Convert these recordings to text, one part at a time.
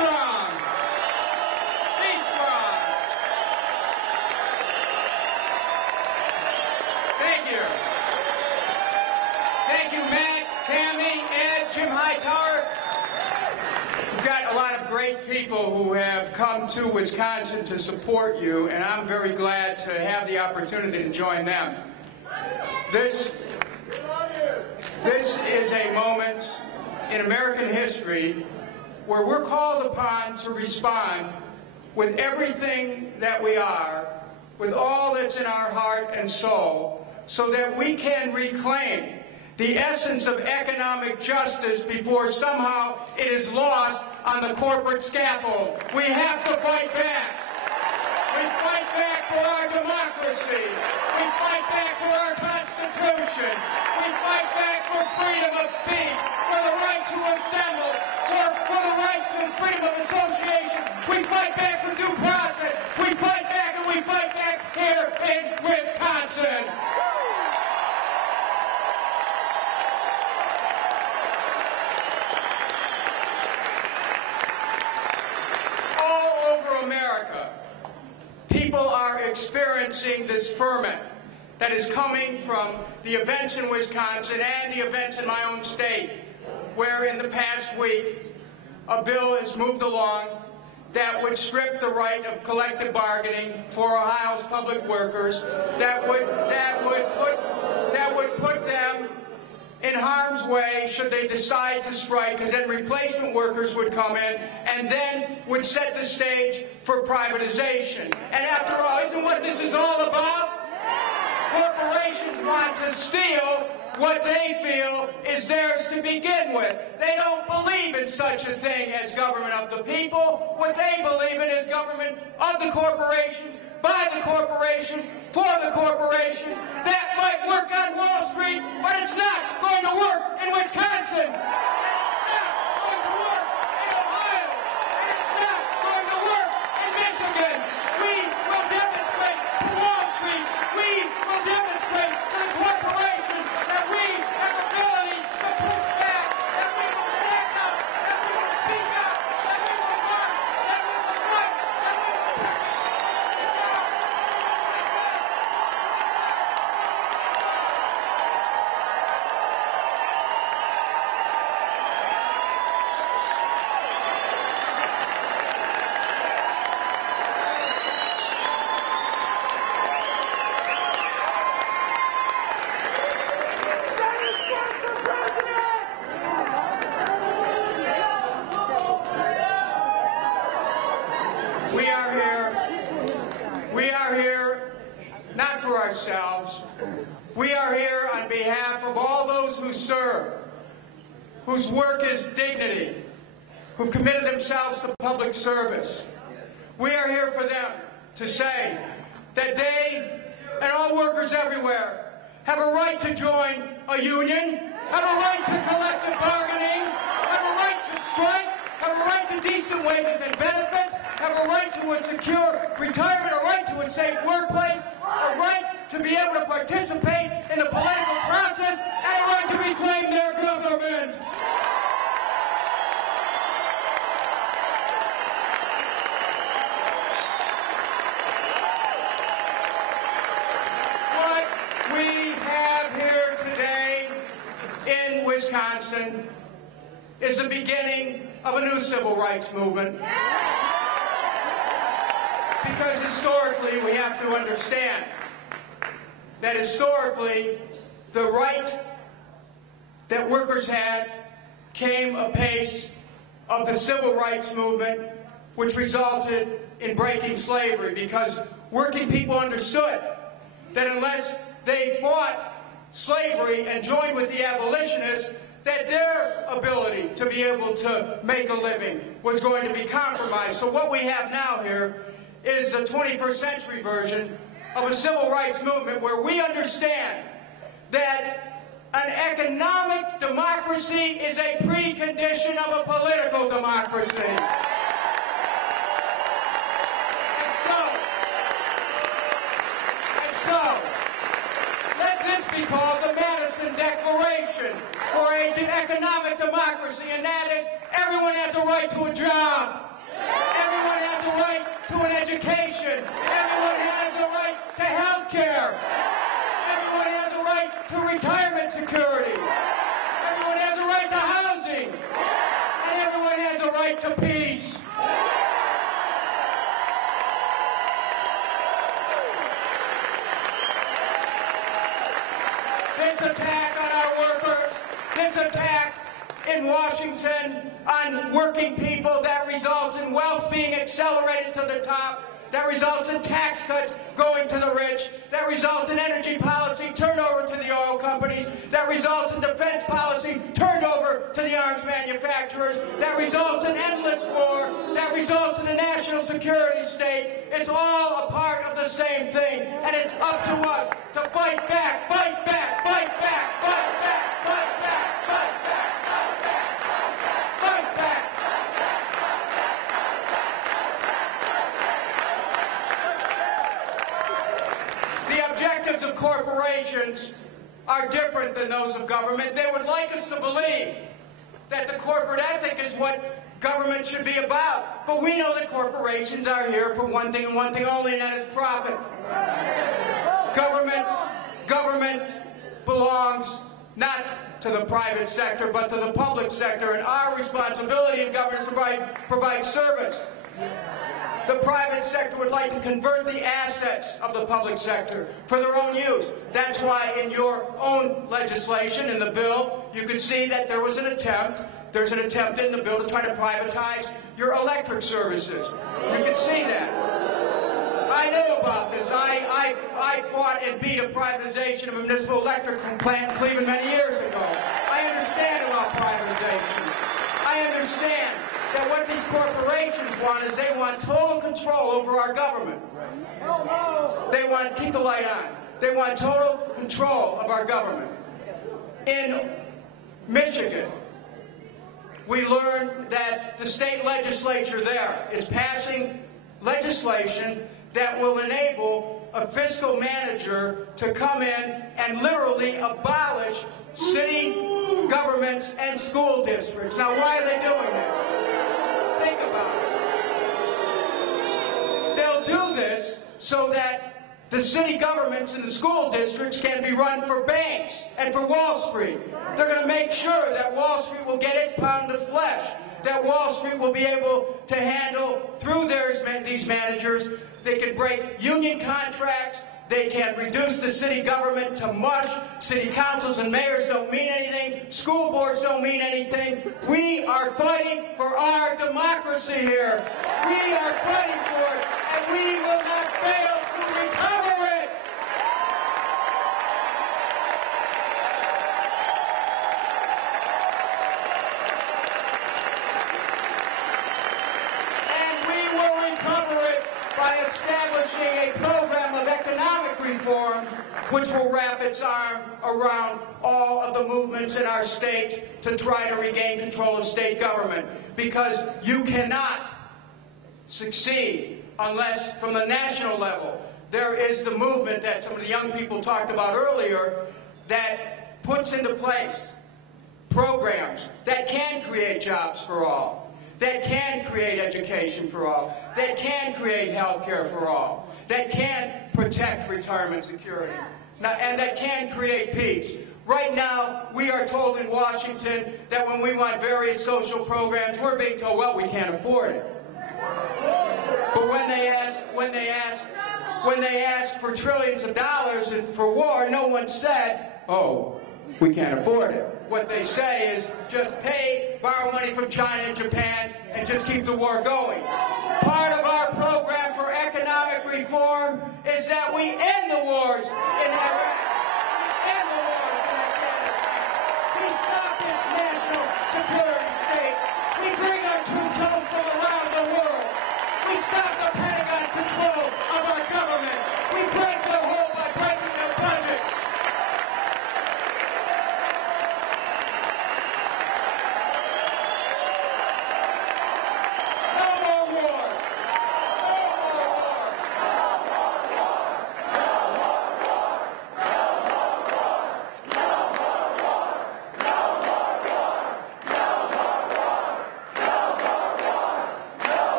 strong. Be strong. Thank you. Thank you, Matt, Tammy, Ed, Jim Hightower. We've got a lot of great people who have come to Wisconsin to support you, and I'm very glad to have the opportunity to join them. This is a moment in American history where we're called upon to respond with everything that we are, with all that's in our heart and soul, so that we can reclaim the essence of economic justice before somehow it is lost on the corporate scaffold. We have to fight back. We fight back for our democracy. We fight back for our Constitution. We fight back for freedom of speech, for the right to assemble, for the right to freedom of association. We fight back for due process. We fight back, and we fight back here in Wisconsin. All over America, people are experiencing this ferment that is coming from the events in Wisconsin and the events in my own state, where in the past week a bill has moved along that would strip the right of collective bargaining for Ohio's public workers, that would put them in harm's way should they decide to strike, because then replacement workers would come in and then would set the stage for privatization. And after all, isn't what this is all about? Corporations want to steal what they feel is theirs to begin with. They don't believe in such a thing as government of the people. What they believe in is government of the corporations, by the corporations, for the corporations. That might work on Wall Street, but it's not going to work in Wisconsin. And it's not going to work in Ohio. And it's not going to work in Michigan. We will demonstrate to Wall Street, we will demonstrate to the corporations that we have the ability to push back, that we will stand up, that we will speak up, that we will march, that we will fight, that we will picket, that we will sit down, We are here not for ourselves. We are here on behalf of all those who serve, whose work is dignity, who've committed themselves to public service. We are here for them to say that they and all workers everywhere have a right to join a union, have a right to collective bargaining, have a right to strike, have a right to decent wages and benefits, have a right to a secure retirement, a right to a safe workplace, a right to be able to participate in the political process, and a right to reclaim their government. What we have here today in Wisconsin is the beginning of a new civil rights movement. Because historically, we have to understand that historically, the right that workers had came apace of the civil rights movement, which resulted in breaking slavery, because working people understood that unless they fought slavery and joined with the abolitionists, that their ability to be able to make a living was going to be compromised. So what we have now here is the 21st century version of a civil rights movement where we understand that an economic democracy is a precondition of a political democracy. And so, let this be called the Madison Declaration for an economic democracy. democracy, and that is everyone has a right to a job. Everyone has a right to an education. Everyone has a right to health care. Everyone has a right to retirement security. Everyone has a right to housing. And everyone has a right to peace. This attack on our workers, this attack in Washington on working people, that results in wealth being accelerated to the top, that results in tax cuts going to the rich, that results in energy policy turned over to the oil companies, that results in defense policy turned over to the arms manufacturers, that results in endless war, that results in a national security state. It's all a part of the same thing, and it's up to us to fight back, fight back, fight back, fight back, fight back, fight back, fight back, fight back. The objectives of corporations are different than those of government. They would like us to believe that the corporate ethic is what government should be about. But we know that corporations are here for one thing and one thing only, and that is profit. Government belongs not to the private sector, but to the public sector, and our responsibility in government is to provide service. The private sector would like to convert the assets of the public sector for their own use. That's why in your own legislation, in the bill, you can see that there's an attempt in the bill to try to privatize your electric services. You can see that. I knew about this. I fought and beat a privatization of a municipal electric plant in Cleveland many years ago. I understand about privatization. I understand that what these corporations want is they want total control over our government. They want, keep the light on, they want total control of our government. In Michigan, we learned that the state legislature there is passing legislation that will enable a fiscal manager to come in and literally abolish city governments and school districts. Now, why are they doing this? Think about it. They'll do this so that the city governments and the school districts can be run for banks and for Wall Street. They're going to make sure that Wall Street will get its pound of flesh, that Wall Street will be able to handle, through these managers, they can break union contracts, they can reduce the city government to mush. City councils and mayors don't mean anything. School boards don't mean anything. We are fighting for our democracy here. We are fighting for it, and we will not fail to recover it. And we will recover it by establishing a program of economic reform which will wrap its arm around all of the movements in our state to try to regain control of state government. Because you cannot succeed unless, from the national level, there is the movement that some of the young people talked about earlier that puts into place programs that can create jobs for all, that can create education for all, that can create health care for all, that can protect retirement security, and that can create peace. Right now, we are told in Washington that when we want various social programs, we're being told, well, we can't afford it. But when they ask for trillions of dollars for war, no one said, oh, we can't afford it. What they say is just borrow money from China and Japan, and just keep the war going. Part of our program for economic reform is that we end the wars in Iraq. We end the wars in Afghanistan. We stop this national security state. We bring our troops home from around the world. We stop the Pentagon control of our government. We break their hold by breaking their budget.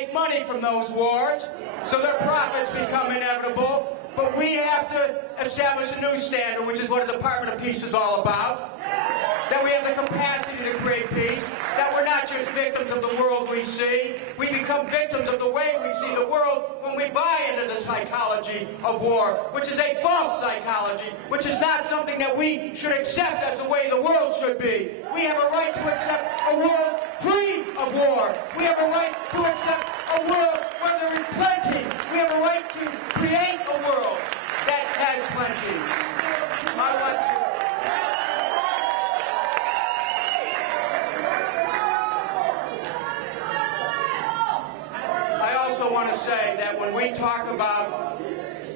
make money from those wars, so their profits become inevitable. But we have to establish a new standard, which is what the Department of Peace is all about. That we have the capacity to create peace, that we're not just victims of the world we see. We become victims of the way we see the world when we buy into the psychology of war, which is a false psychology, which is not something that we should accept as the way the world should be. We have a right to accept a world free of war. We have a right to accept a world where there is plenty. We have a right to create a world that has plenty. I also want to say that when we talk about,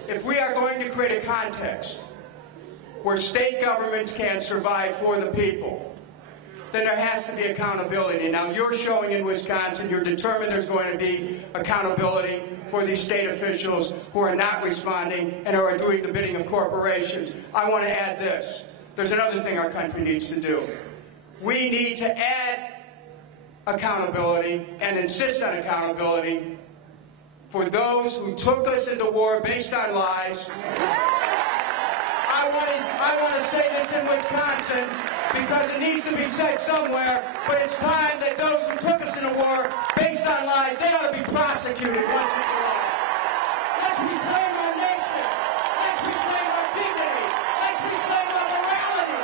if we are going to create a context where state governments can survive for the people, then there has to be accountability. Now, you're showing in Wisconsin, you're determined there's going to be accountability for these state officials who are not responding and are doing the bidding of corporations. I want to add this. There's another thing our country needs to do. We need to add accountability and insist on accountability for those who took us into war based on lies. I want to say this in Wisconsin because it needs to be said somewhere, but it's time that those who took us into war based on lies, they ought to be prosecuted once and for all. Let's reclaim our nation. Let's reclaim our dignity. Let's reclaim our morality.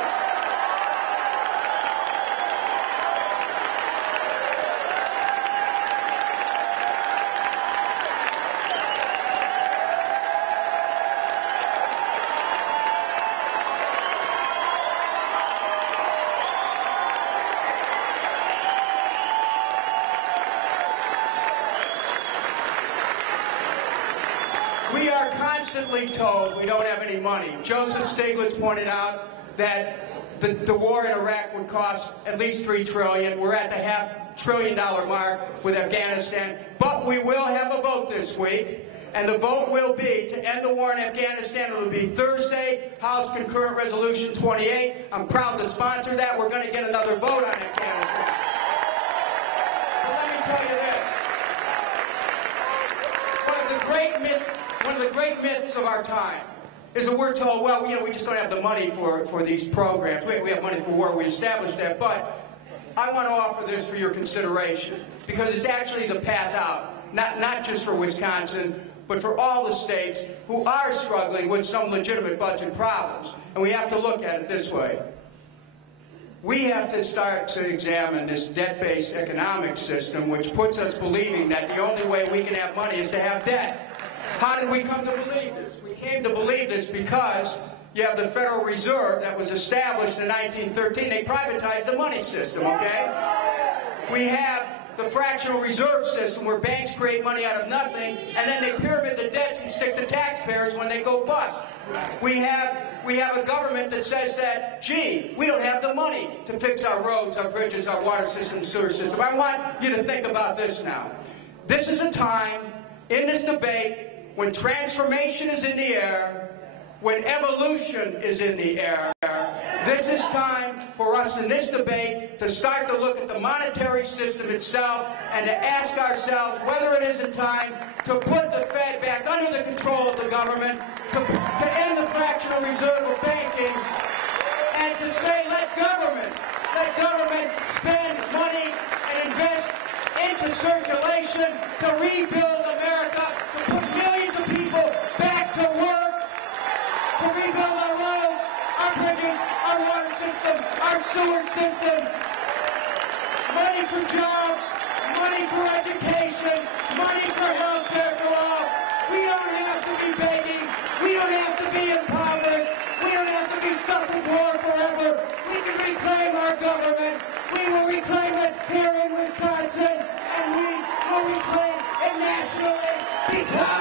We are constantly told we don't have any money. Joseph Stiglitz pointed out that the war in Iraq would cost at least $3 trillion. We're at the $500 billion mark with Afghanistan. But we will have a vote this week, and the vote will be to end the war in Afghanistan. It will be Thursday, House Concurrent Resolution 28. I'm proud to sponsor that. We're going to get another vote on Afghanistan. But let me tell you this. One of the great myths of our time is that we're told, well, we just don't have the money for these programs. We have money for war. We established that. But I want to offer this for your consideration because it's actually the path out, not just for Wisconsin, but for all the states who are struggling with some legitimate budget problems. And we have to look at it this way. We have to start to examine this debt-based economic system, which puts us believing that the only way we can have money is to have debt. How did we come to believe this? We came to believe this because you have the Federal Reserve that was established in 1913. They privatized the money system, okay? We have the fractional reserve system where banks create money out of nothing, and then they pyramid the debts and stick to taxpayers when they go bust. We have a government that says that, gee, we don't have the money to fix our roads, our bridges, our water system, sewer system. I want you to think about this now. This is a time in this debate when transformation is in the air, when evolution is in the air. This is time for us in this debate to start to look at the monetary system itself and to ask ourselves whether it isn't time to put the Fed back under the control of the government, to end the fractional reserve of banking, and to say let government spend money and invest into circulation to rebuild America, to put millions of people back to work, to rebuild our roads, our bridges, our water system, our sewer system. Money for jobs, money for education, money for health care for all. We don't have to be begging. We don't have to be impoverished. We don't have to be stuck in war forever. We can reclaim our government. We will reclaim it here in Wisconsin, and we will reclaim it nationally because